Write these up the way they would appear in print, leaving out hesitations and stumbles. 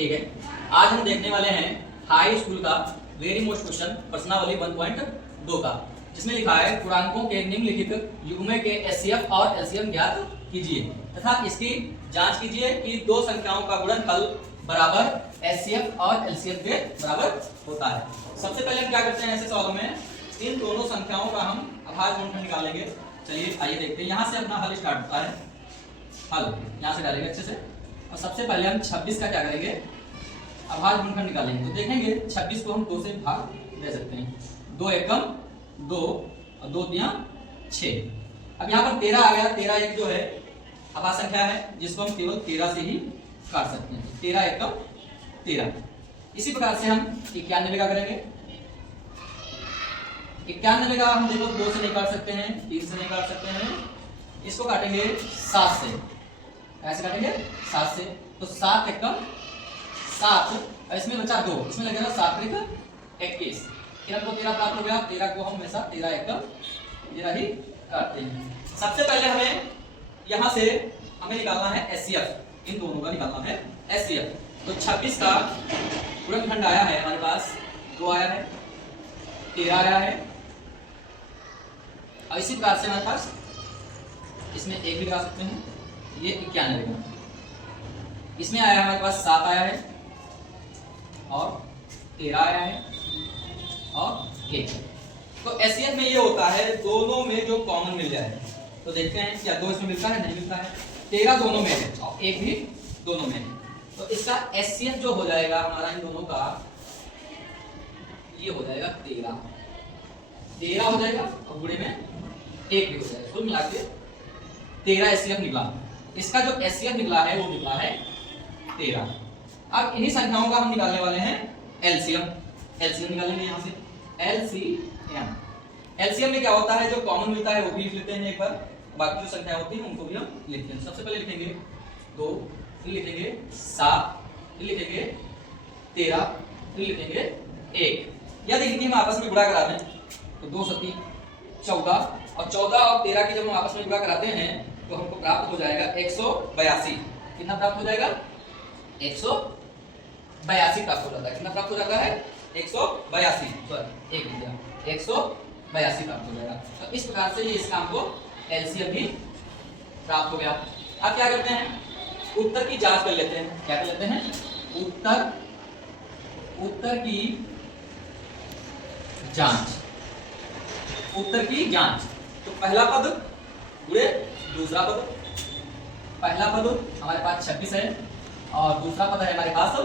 ठीक है, आज हम देखने वाले हैं हाई स्कूल का वेरी मोस्ट क्वेश्चन प्रश्नावली 1.2 का, जिसमें लिखा है पूर्णांकों के निम्नलिखित युग्म के एचसीएफ और एलसीएम ज्ञात कीजिए तथा इसकी जांच कीजिए कि दो संख्याओं का गुणनफल बराबर एचसीएफ और एलसीएम के बराबर होता है। सबसे पहले हम क्या करते हैं ऐसे सवालों में, इन दोनों संख्याओं का हम अभाज्य गुणनफल निकालेंगे। चलिए आइए देखते हैं, यहाँ से अपना हल स्टार्ट होता है। हल यहाँ से डालेंगे अच्छे से, और सबसे पहले हम 26 का क्या करेंगे, अभाज्य गुणनफल निकालेंगे। तो देखेंगे 26 को हम 2 से भाग दे सकते हैं, 2 एकम 2 और 2 तिया 6। अब यहाँ पर 13 आ गया, 13 एक जो है अभाज्य संख्या है जिसको हम केवल 13 से ही काट सकते हैं, 13 एकम 13। इसी प्रकार से हम 91 का करेंगे। 91 का हम देखो 2 से नहीं काट सकते हैं, 3 से नहीं काट सकते हैं, इसको काटेंगे 7 से। ऐसे काटेंगे 7 से, तो 7 एकम 7, इसमें बचा 2, इसमें लगेगा 7 त्रिक 21। 13 को 13 प्राप्त हो गया, 13 को हम हमेशा 13 एकम 13 ही काटते हैं। सबसे पहले हमें यहाँ से हमें निकालना है एचसीएफ, इन दोनों का निकालना है एचसीएफ। तो 26 का गुणनखंड आया है हमारे पास 2 आया है, 13 आया है, और इसी प्रकार से हमारे पास इसमें 1 भी लगा सकते हैं, ये 91 का। इसमें आया हमारे पास 7 आया है और 13 आया है और 1। तो एचसीएफ में ये होता है दोनों में जो कॉमन मिल जाए। तो देखते हैं क्या 2 इसमें मिलता है, नहीं मिलता है। 13 दोनों में है और 1 भी दोनों में है, तो इसका एचसीएफ जो हो जाएगा हमारा इन दोनों का, ये हो जाएगा 13 हो जाएगा और गुणे में 1 भी हो जाएगा। कुल मिला के 13 एचसीएफ निकला। इसका जो एचसीएफ निकला है वो निकला है 13। अब इन्हीं संख्याओं का हम निकालने वाले हैं एलसीएम। एलसीएम निकालेंगे यहाँ से एलसीएम। एलसीएम में क्या होता है, जो कॉमन मिलता है वो भी लिख लेते हैं एक बार, बाकी जो संख्या होती है उनको भी हम लिखते हैं। सबसे पहले लिखेंगे 2, फिर लिखेंगे 7, फिर लिखेंगे 13, फिर लिखेंगे 1। यदि इनकी हम आपस में गुणा करा दें तो 2 सती 14, और 14 और 13 की जब हम आपस में गुणा कराते हैं तो हमको प्राप्त हो जाएगा 182। कितना प्राप्त हो जाएगा, 182 प्राप्त हो जाता है। कितना प्राप्त हो जाता है, 182, सॉरी 1 लिख दिया, 182 प्राप्त हो जाएगा। तो इस प्रकार से ये इसका हमको एलसीएम भी प्राप्त हो गया। अब क्या करते हैं, उत्तर की जांच कर लेते हैं। क्या कर लेते हैं, उत्तर की जांच। उत्तर की जांच, तो पहला पद गुणे दूसरा पद। पहला पद हमारे पास 26 है और दूसरा पद है हमारे पास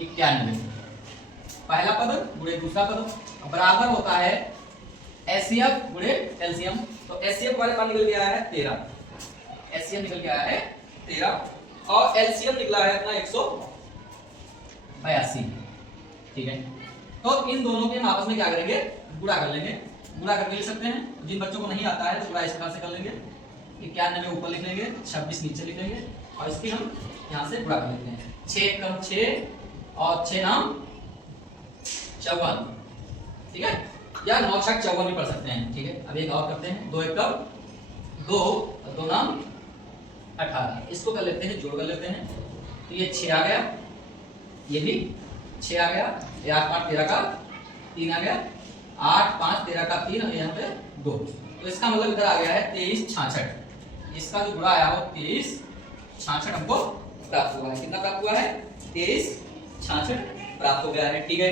91। पहला पद गुणे दूसरा पद बराबर होता है एचसीएफ गुणे एलसीएम। तो एचसीएफ हमारे पास निकल के आया है 13, एचसीएफ निकल के आया है 13 और एलसीएम निकला है अपना 182। ठीक है, तो इन दोनों के हम आपस में क्या करेंगे, गुणा कर लेंगे। गुणा करके लिख सकते हैं, जिन बच्चों को नहीं आता है तो गुणा इस प्रकार से कर लेंगे, 91 ऊपर लिख लेंगे, 26 नीचे लिख लेंगे और इसकी हम यहाँ से गुणा कर लेते हैं। 6 कम 6 और 6 नाम 54। ठीक है, या 9 छक 54 भी पढ़ सकते हैं। ठीक है, अब एक और करते हैं, 2 एकम 2 और 2 नाम 18। इसको कर लेते हैं, जोड़ कर लेते हैं, तो ये 6 आ गया, ये भी 6 आ गया, ये 8 5 13 का 3 आ गया, 8 5 13 का 3 और यहाँ पे 2। तो इसका मतलब इधर आ गया है 23 66। इसका जो गुणा आया हो 23 66 हमको प्राप्त हुआ है। कितना प्राप्त हुआ है, 23 66 प्राप्त हो गया है। ठीक है,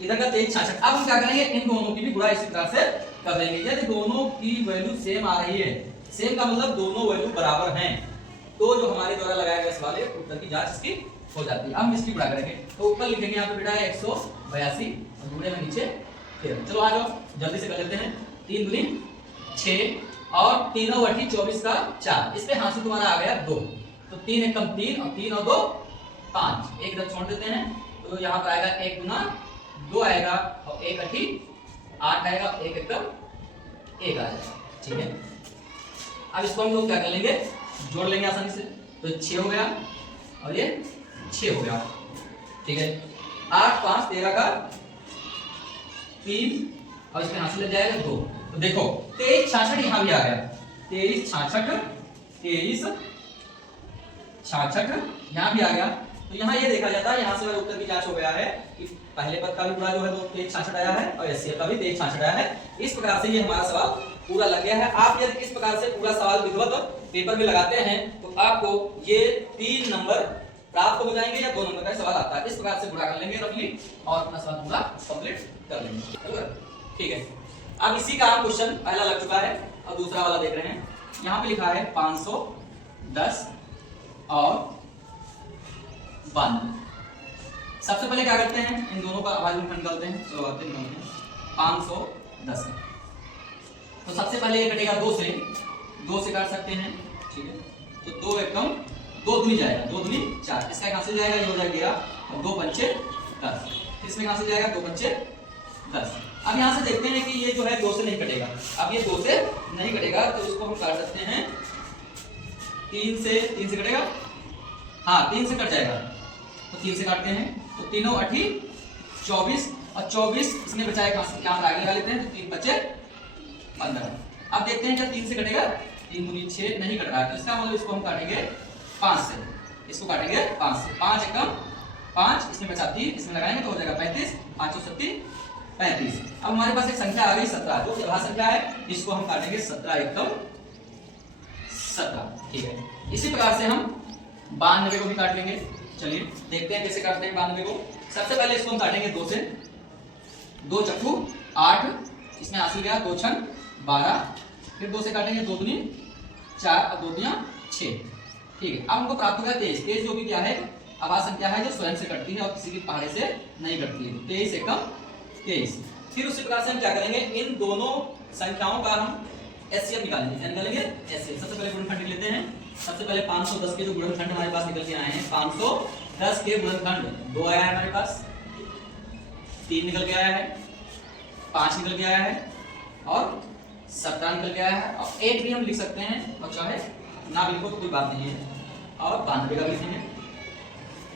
इधर का 23 66। अब हम क्या करेंगे, इन दोनों की भी गुणा इसी तरह से कर देंगे। यदि दोनों की वैल्यू सेम आ रही है, सेम का मतलब दोनों वैल्यू बराबर हैं, तो जो हमारे द्वारा लगाया गया सवाल है उत्तर की जांच इसकी हो जाती है। अब हम इसकी गुणा करेंगे, तो ऊपर लिखेंगे यहाँ पे बेटा 182 और गुणे में नीचे 13। चलो आ जाओ जल्दी से कर लेते हैं। 3 दूनी 6 और 3 और 8 24 का 4, इस पे हाथ से तुम्हारा आ गया 2, तो 3 एकम 3 और 3 और 2 5। एक इधर छोड़ देते हैं, तो यहाँ पर आएगा 1 गुना 2 आएगा और 1 8 8 आएगा, 1 एकम 1 आ जाएगा। ठीक है, अब इसको हम लोग क्या कर लेंगे, जोड़ लेंगे आसानी से। तो 6 हो गया और ये 6 हो गया। ठीक है, 8 5 13 का 3 और इसमें हासिल लग जाएगा 2। तो देखो 23 66 यहाँ भी आ गया, 23 66 23 66 यहाँ भी आ गया, तो यहाँ ये देखा जाता है, यहाँ से उत्तर की जांच हो गया है कि पहले पद का भी पूरा जो है 2366 आया है और एचसीएफ का भी 2366 आया है। इस प्रकार से ये हमारा सवाल पूरा लग गया है। आप यदि इस प्रकार से पूरा सवाल विधिवत पेपर में लगाते हैं तो आपको ये 3 नंबर प्राप्त हो जाएंगे या 2 नंबर का सवाल आता है। इस प्रकार से पूरा कर लेंगे रफली और अपना सवाल पूरा कंप्लीट कर लेंगे। ठीक है, अब इसी का क्वेश्चन पहला लग चुका है और दूसरा वाला देख रहे हैं। यहाँ पे लिखा है 510 और 92। सबसे पहले क्या करते हैं, इन दोनों का भाजन निकालते हैं। चलो आते हैं 510 है तो सबसे पहले ये कटेगा 2 से काट सकते हैं। ठीक है, तो 2 एकम 2 दूनी जाएगा, 2 दूनी 4, इसका कहां से जाएगा, ये हो जाएगा और 2 पंचे 10, इसमें कहां से जाएगा 2 पंचे 10। अब यहां से देखते हैं कि ये जो है 2 से नहीं कटेगा। अब ये 2 से नहीं कटेगा तो इसको हम काट सकते हैं 3 से कटेगा, हाँ 3 से कट जाएगा तो 3 से काटते हैं तो 3 × 8 = 24 और 24 इसमें बचाएगा, क्या हम आगे लगा लेते हैं तो 3 बचे 15। अब देखते हैं क्या 3 से कटेगा, 3 × 6 नहीं कट रहा है तो इसका मतलब इसको हम काटेंगे 5 से, इसको काटेंगे 5 से, 5 एकम 5, इसमें बचा 3, इसमें लगाएंगे तो हो जाएगा 35, 5 × 7 35। अब हमारे पास एक संख्या आ गई 17, जो सभा संख्या है, इसको हम काटेंगे 17 एकम 17। ठीक है, इसी प्रकार से हम 92 को भी काट लेंगे। चलिए देखते हैं कैसे काटते हैं 92 को। सबसे पहले इसको हम काटेंगे 2 से, 2 चक्कू 8, इसमें हासिल गया 2 छन 12, फिर 2 से काटेंगे 2 दूनी 4 और 2 दूनी 6। ठीक है, अब हमको प्राप्त होगा 23। 23 जो भी क्या है, आवाज संख्या है जो स्वयं से कटती है और किसी के पहाड़े से नहीं कटती है। 23 एकम 23। फिर उसी प्रकार से हम क्या करेंगे, इन दोनों संख्याओं का हम एचसीएफ निकालेंगे। क्या निकालेंगे, एचसीएफ। सबसे पहले गुणनखंड लेते हैं। सबसे पहले 510 के जो गुणनखंड हमारे पास निकल के आए हैं, 510 के गुणनखंड 2 आया है हमारे पास, 3 निकल के आया है, 5 निकल के आया है और 17 निकल के आया है और 8 भी हम लिख सकते हैं और चाहे ना भी लिखो तो कोई बात नहीं है। और 92 का भी लिखेंगे।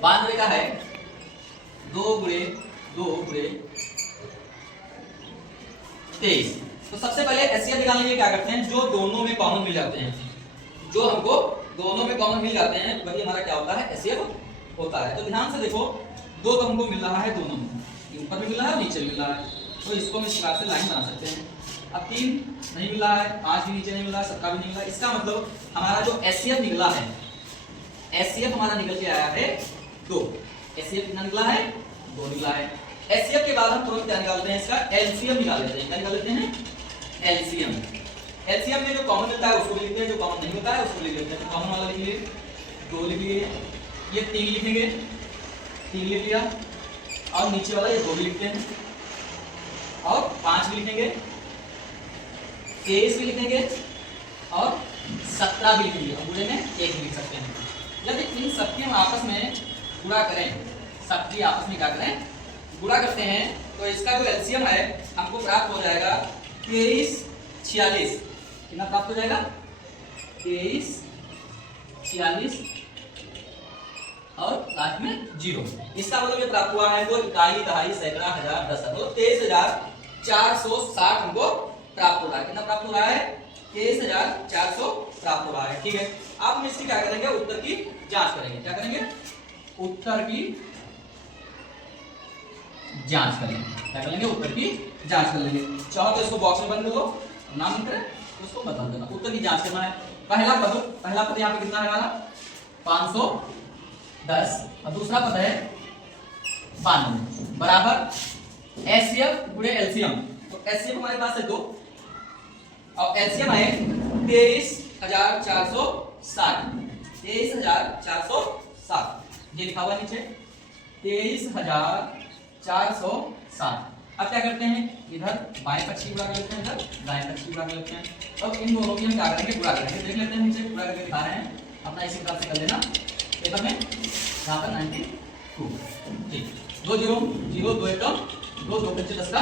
92 का है 2 × 2 × 23। तो सबसे पहले एचसीएफ निकालने के लिए क्या करते हैं, जो दोनों में कॉमन मिल जाते हैं, जो हमको दोनों में कॉमन मिल जाते हैं वही हमारा क्या होता है, एचसीएफ होता है। तो ध्यान से देखो, 2 तो हमको मिल रहा है दोनों में, ऊपर भी मिल रहा है नीचे भी मिल रहा है, तो इसको हम इस प्रकार से लाइन बना सकते हैं। अब 3 नहीं मिल रहा है, 5 भी नीचे नहीं मिल रहा है, 17 भी नहीं मिल रहा है। इसका मतलब हमारा जो एचसीएफ निकला है, एचसीएफ हमारा निकल के आया है 2। एचसीएफ कितना निकला है, 2 निकला है। एचसीएफ के बाद हम तुरंत क्या निकालते हैं, इसका एलसीएम निकाल लेते हैं। क्या निकाल लेते हैं, एलसीएम। एलसीएम में जो कॉमन मिलता है उसको लिखते हैं, जो कॉमन नहीं होता है उसको लिख लेते हैं। तो कॉमन वाला लिख लिए, 2 लिख लिए, ये 3 लिखेंगे, 3 लिख लिया और नीचे वाला ये 2 भी लिखते हैं और 5 भी लिखेंगे, 23 भी लिखेंगे और 17 भी लिखेंगे और पूरे में 1 भी लिख सकते हैं। यदि इन सबके हम आपस में गुणा करें, सबकी आपस में क्या करें, गुणा करते हैं तो इसका जो एलसीएम है हमको प्राप्त हो जाएगा 23 46। कितना प्राप्त हो जाएगा, 23 46 और लास्ट में 0। इसका मतलब ये प्राप्त हुआ है वो इकाई, दहाई, सैकड़ा, हजार, दशक, तो 23,460 हमको प्राप्त हो रहा है। कितना प्राप्त हो रहा है, 23,400 प्राप्त हो रहा है। ठीक है, अब हम इसकी क्या करेंगे, उत्तर की जांच करेंगे। क्या करेंगे, उत्तर की जांच करेंगे। क्या करेंगे, उत्तर की जांच कर लेंगे। चाहो तो इसको बॉक्स में बंद कर दो, नाम लिख करें तो उसको बता देना। उत्तर की जांच करना है। पहला पद यहाँ पे कितना है हमारा, 510 और दूसरा पद है 92 बराबर एचसीएफ गुणे एलसीएम। तो एचसीएफ हमारे पास है 2 और एलसीएम है 23,460। 23,460 ये लिखा हुआ नीचे 23,460। अब क्या करते हैं, इधर बाएं पक्ष की गुणा कर लेते हैं, इधर दाएं पक्ष की गुणा कर लेते हैं। अब इन दोनों की हम क्या करेंगे, गुणा करेंगे। देख लेते हैं नीचे गुणा करके दिखा रहे हैं, अपना इसी प्रकार से कर लेना पेपर में। यहाँ पर 92 ठीक, 2 0 0 2 एकम 2 2 पंचे 10 का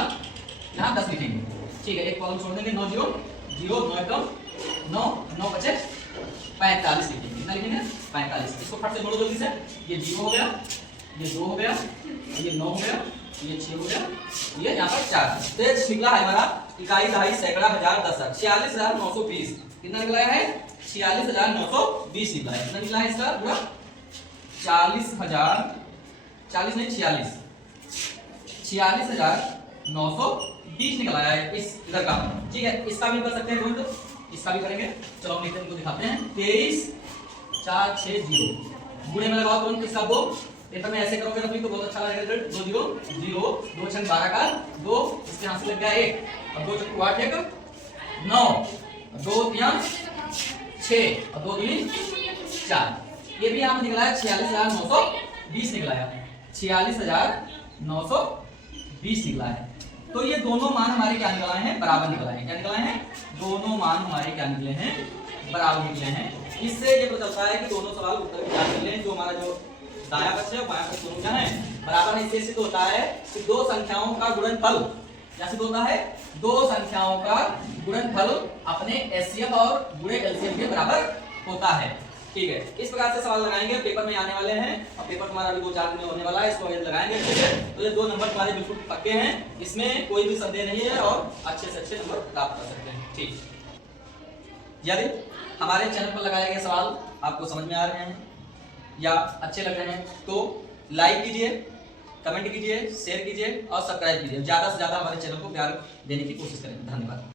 यहाँ 10 लिखेंगे। ठीक है, एक कॉलम छोड़ देंगे, 9 0 0 9 एकम 9 9 बचे 45 लिखेंगे। कितना लिखेंगे, 45। इसको फट से जोड़ो जल्दी से। ये 0 हो गया, ये 2 हो गया, ये 9 हो गया, ये 6 हो गया, ये यहाँ पर 4। तो ये निकला है हमारा इकाई, दहाई, सैकड़ा, हजार, दशक 46,920। कितना निकला है, 46,920 निकला है। कितना निकला है इसका पूरा 46,920 निकल आया है इस इधर का। ठीक है, इसका भी कर सकते हैं ढूंढ, इसका भी करेंगे। चलो हम इनको दिखाते हैं। 23,460 गुणे में लगाओ तुरंत इसका 2। पेपर में ऐसे करोगे तो बहुत अच्छा लगेगा रिजल्ट। 2 0 0 2 छंग 12 का 2, इसके हाथ से लग गया 1, अब 2 चक्कू 8 1 9, 2 3 6 और 2 3 4। ये भी यहाँ पे निकला है 46,920 निकला है, 46,920 निकला है। तो ये दोनों मान हमारे क्या निकल आए हैं, बराबर निकल आए हैं। क्या निकल आए हैं, दोनों मान हमारे क्या निकले हैं, बराबर निकले हैं। इससे ये पता चलता है कि दोनों सवाल उत्तर क्या निकले हैं। जो हमारा जो दायां पक्ष है और बायां पक्ष दोनों क्या है, बराबर है। इससे सिद्ध होता है कि दो संख्याओं का गुणनफल क्या सिद्ध होता है, दो संख्याओं का गुणनफल अपने एचसीएफ और गुणे एलसीएम के बराबर होता है। ठीक है, इस प्रकार से सवाल लगाएंगे, पेपर में आने वाले हैं और पेपर तुम्हारा अभी 2-4 दिन में होने वाला है। इसको अगर लगाएंगे अच्छे से तो ये 2 नंबर तुम्हारे बिल्कुल पक्के हैं, इसमें कोई भी संदेह नहीं है और अच्छे से अच्छे नंबर प्राप्त कर सकते हैं। ठीक, यदि हमारे चैनल पर लगाए गए सवाल आपको समझ में आ रहे हैं या अच्छे लग रहे हैं तो लाइक कीजिए, कमेंट कीजिए, शेयर कीजिए और सब्सक्राइब कीजिए। ज्यादा से ज्यादा हमारे चैनल को प्यार देने की कोशिश करें। धन्यवाद।